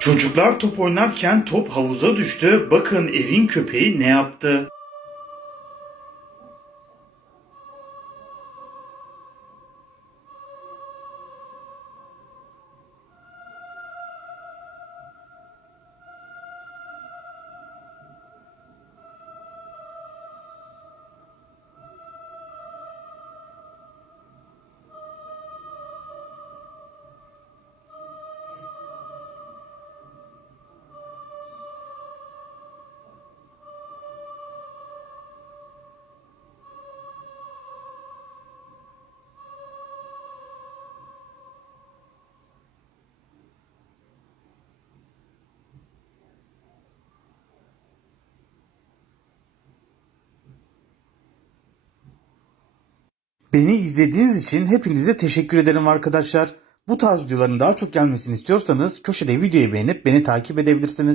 Çocuklar top oynarken top havuza düştü. Bakın evin köpeği ne yaptı? Beni izlediğiniz için hepinize teşekkür ederim arkadaşlar. Bu tarz videoların daha çok gelmesini istiyorsanız köşede videoyu beğenip beni takip edebilirsiniz.